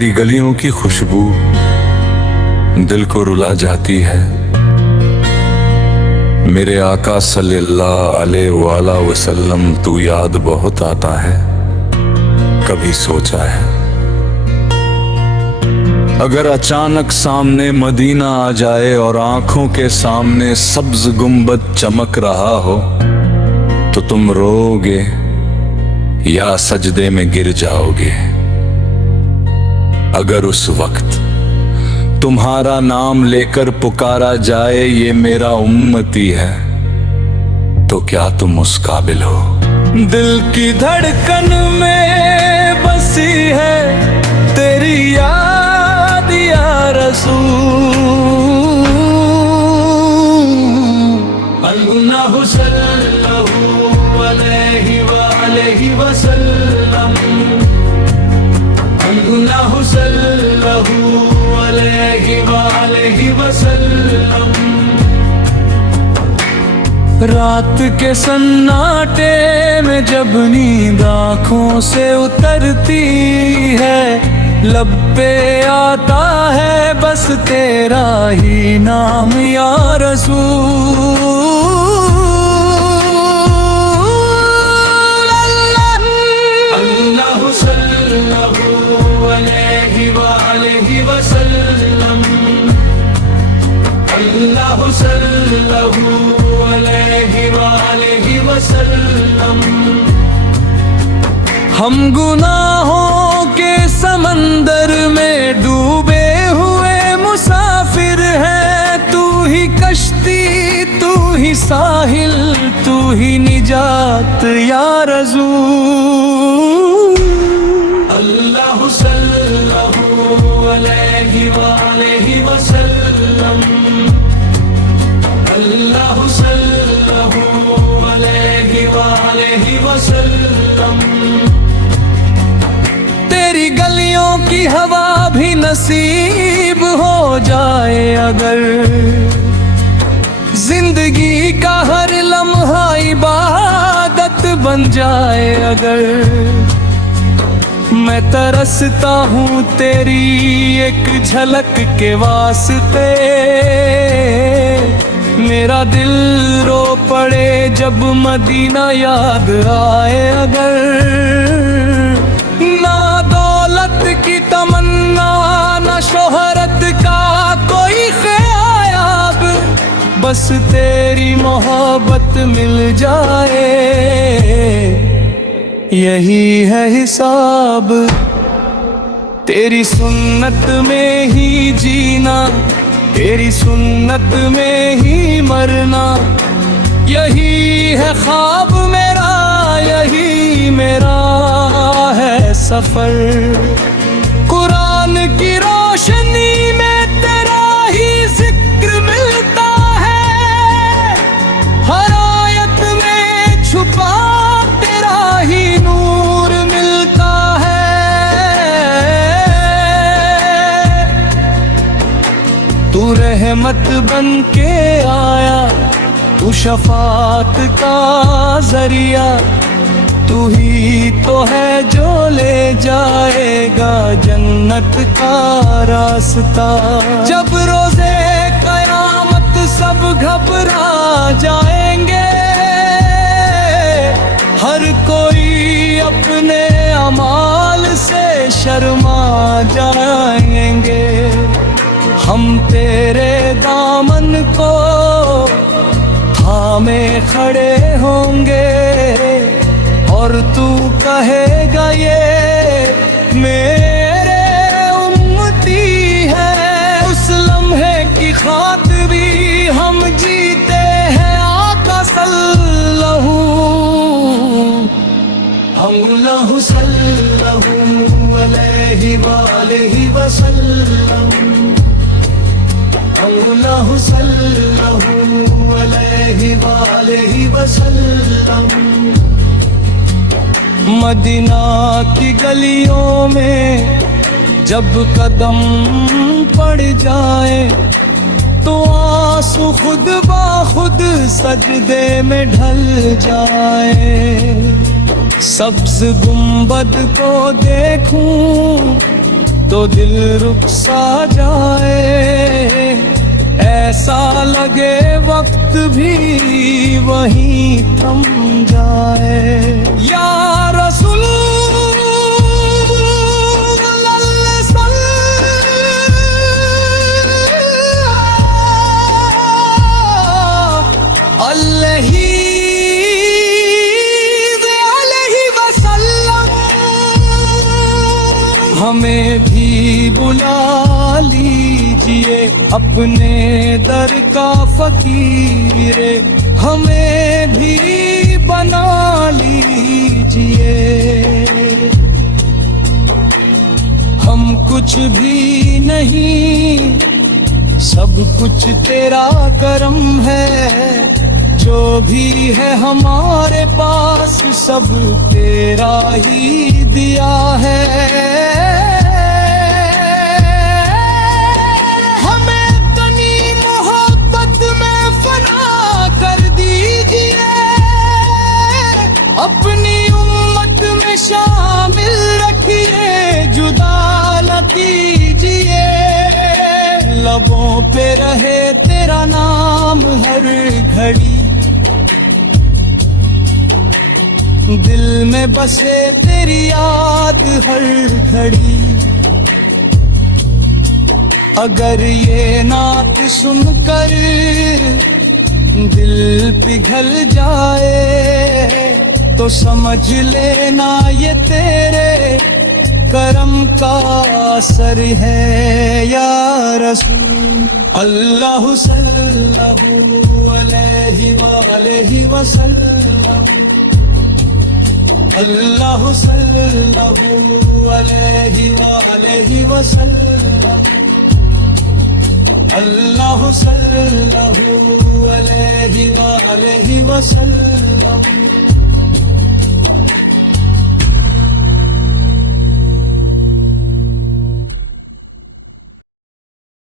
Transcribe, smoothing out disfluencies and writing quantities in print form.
तेरी गलियों की खुशबू दिल को रुला जाती है। मेरे आका सल्लल्लाहु अलैहि वसल्लम तू याद बहुत आता है। कभी सोचा है अगर अचानक सामने मदीना आ जाए और आंखों के सामने सब्ज गुंबद चमक रहा हो तो तुम रोओगे या सजदे में गिर जाओगे? अगर उस वक्त तुम्हारा नाम लेकर पुकारा जाए ये मेरा उम्मती है तो क्या तुम उस काबिल हो? दिल की धड़कन में बसी है तेरी याद या रसूल। अल्लाहु सल्लल्लाहु अलैहि वसल्लम, अल्लाहु सल्लल्लाहु अलैहि वसल्लम। रात के सन्नाटे में जब नींद आँखों से उतरती है, लब पे आता है बस तेरा ही नाम या रसूल। अल्लाहु सल्लल्लाहु अलैहि वसल्लम, अल्लाहु सल्लल्लाहु अलैहि वसल्लम। हम गुनाहों के समंदर में डूबे हुए मुसाफिर हैं, तू ही कश्ती तू ही साहिल तू ही निजात या रसूल। अल्लाहु सल्लल्लाहु अलैहि वसल्लम, अल्लाहु सल्लल्लाहु अलैहि वसल्लम। तेरी गलियों की हवा भी नसीब हो जाए अगर, जिंदगी का हर लम्हा इबादत बन जाए अगर, मैं तरसता हूँ तेरी एक झलक के वास्ते। मेरा दिल रो पड़े जब मदीना याद आए अगर, ना दौलत की तमन्ना ना शोहरत का कोई ख्याल, बस तेरी मोहब्बत मिल जाए यही है हिसाब। तेरी सुन्नत में ही जीना, तेरी सुन्नत में ही मरना, यही है ख्वाब मेरा, यही मेरा है सफर। कुरान की रोशनी में तेरा ही जिक्र मिलता है, हर आयत में छुपा तेरा ही नूर मिलता है। तू रहमत बन के आया, तू शफात का जरिया, तू ही तो है जो ले जाएगा जन्नत का रास्ता। जब रोज़े क़यामत सब घबरा जाएंगे, हर कोई अपने अमाल से शर्मा जाएंगे, हम तेरे दामन को थामे खड़े होंगे और तू कहेगा ये मेरे उम्मती है। उस लम्हे की खातिरी हम जीते हैं आका सल्लल्लाहु, अल्लाहु सल्लल्लाहु अलैहि वसल्लम, अल्लाहु सल्लल्लाहु अलैहि वसल्लम। मदीना की गलियों में जब कदम पड़ जाए तो आंसू खुद ब खुद सजदे में ढल जाए। सब्ज गुंबद को देखूं तो दिल रुक सा जाए, ऐसा लगे वक्त भी वहीं थम जाए। या रसूल हमें भी बुला लीजिए अपने दर का फकीरे, हमें भी बना लीजिए। हम कुछ भी नहीं, सब कुछ तेरा करम है, जो भी है हमारे पास सब तेरा ही दिया है। हमें तनी मोहब्बत में फना कर दीजिए, अपनी उम्मत में शामिल रखिए, जुदा न कीजिए। लबों पे रहे तेरा नाम हर घड़ी, दिल में बसे तेरी याद हर घड़ी। अगर ये नात सुनकर दिल पिघल जाए, तो समझ लेना ये तेरे करम का असर है या रसूल। अल्लाहु सल्लल्लाहु अलैहि वसल्लम, अल्लाहु सल्लल्लाहु अलैहि वसल्लम, अल्लाहु सल्लल्लाहु अलैहि वसल्लम।